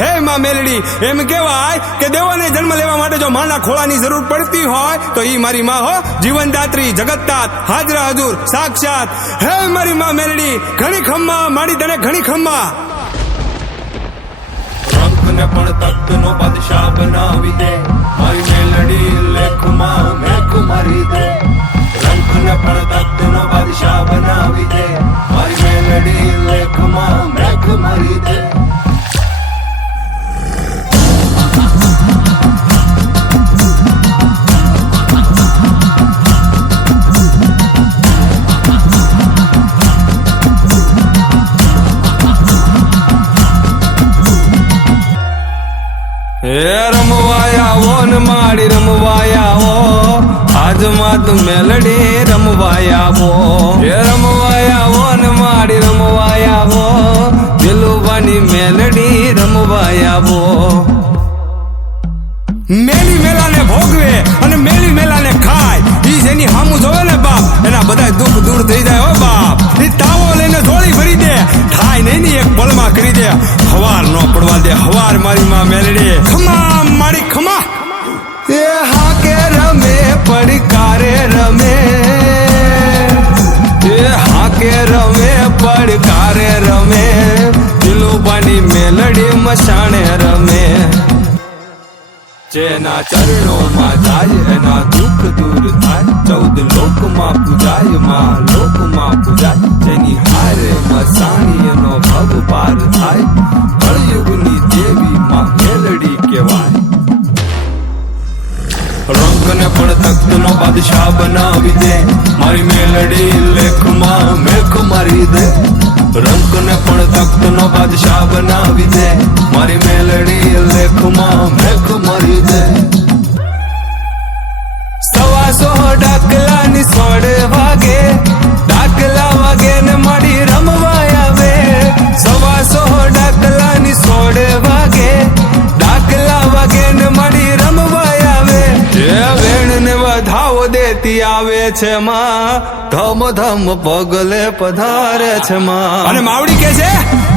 હે માં મેલડી, એમ કહેવાય કે દેવોને જન્મ લેવા માટે જો માના ખોળાની જરૂર પડતી હોય તો ઈ મારી માં હો, જીવનદાત્રી, જગતતાત, હાજરા હજુર, સાક્ષાત. હે મારી માં મેલડી, ઘણી ખમ્મા માડી તને ઘણી ખમ્મા. રંગને પણ તખ્તનો બાદશાહ બનાવી દે, મારી મેલડી લેખમાં મેખ મારી દે. રંગને પણ તખ્તનો બાદશાહ બનાવી દે, મારી મેલડી લેખમાં મેખ મારી દે. હે રમવાયા ને માડી રમવાયા આજમાં તું મેલડી રમવાયા. હે રમવાયા ને માડી રમવાયા દિલુબાની મેલડી રમવાયા. મેલી મેલાને ભોગવે અને મેલી મેલાને ખાય, ઈ જેની હામું જોવે ને બાપ, એના બધા દુઃખ દૂર થઈ જાય. હો બાપ, ઈ તાવો લઈને ધોળી ભરી દે, થાય નહીં ની એક પળમાં કરી દે. હવાર નો પડવા દે, હવાર મારી માં મેલડી ખમા મારી ખમા. એ હાકે રમે પડકારે રમે, એ હાકે રમે પડકારે રમે, દિલુબાની મેલડી મસાણે રમે. જેના ચરણોમાં જાય એના દુઃખ દૂર થાય, 14 લોકમાં પૂજાય માં લોકમાં પૂજાય. જેની હારે મસાણી એનો ભવ પાર થાય, કળયુગની દેવી માં મેલડી કહેવાય. રંગને પણ તખ્તનો બાદશાહ બનાવી દે, મારી મેલડી લેખમાં મેખ મારી દે. રંગને પણ તખ્તનો બાદશાહ બનાવી દે, મારી મેલડી લેખમાં મેખ મારી દે. 100 ડાકલાની 100 વાગે, ડાકલા વાગે ને માડી રમવા આવે. 100 ડાકલાની 100 વાગે, ડાકલા વાગે ને માડી રમવા આવે. એ વેણ ને વધાવો દેતી આવે છે માં, ધમ ધમ પગલે પધારે છે માં. અને માવડી કે છે,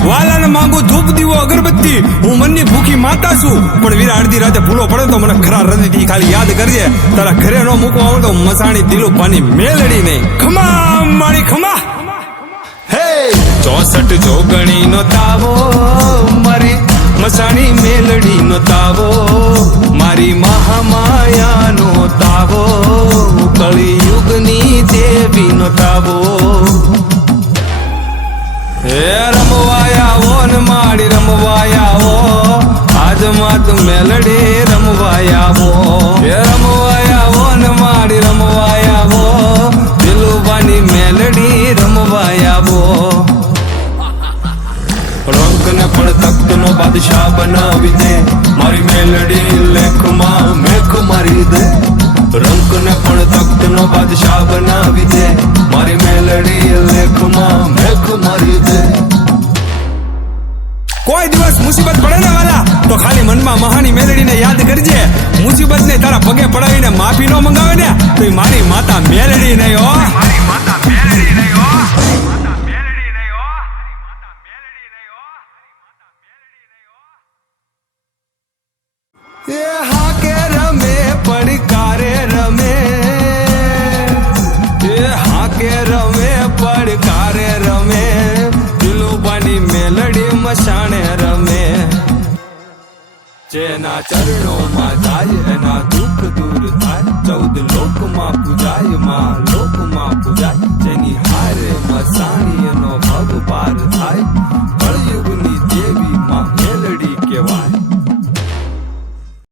વાલાને માંગુ ધૂપ દીવો અગરબત્તી, હું મનની ભૂખી માતા છું, પણ વીરા અડધી રાતે ભૂલો પડે તો મને ખરા હૃદયથી ખાલી યાદ કરજે. તારા ઘરે ન મૂકવા આવે તો મસાણી દિલુબાની મેલડી નહીં. ખમા મારી ખમા. હે 64 જોગણી નો તાવો, મારી મસાણી મેલડી નો તાવો, મારી મહામાયા નો તાવો, કળિયુગની દેવી નો તાવો. હે રમવાયા ને માડી રમવાયા આજમાં તું મેલડી રમવાયા. હે રમવાયા ને માડી રમવાયા દિલુબાની મેલડી રમવાયા. રંગને પણ તખ્તનો બાદશાહ બનાવી દે, મારી મેલડી લેખમાં મેખ મારી દે. રંગને પણ તખ્તનો બાદશાહ બનાવી દે, મારી મેલડી લેખમાં મેખ મારી દે. કોઈ દિવસ મુસીબત પડે ને વાલા તો ખાલી મનમાં મહાની મેલડીને યાદ કરજે. મુસીબત ને તારા પગે પડાવીને માફી નો મંગાવે ને તો ઈ મારી માતા મેલડી નહીં હો. એ હાકે રમે પડકારે રમે, એ હાકે રમે પડકારે રમે, દિલુબાની મેલડી મસાણે રમે. જેના ચરણોમાં જાય એના દુઃખ દૂર થાય, 14 લોકમાં પૂજાય માં લોકમાં પૂજાય. જેની હારે મસાણી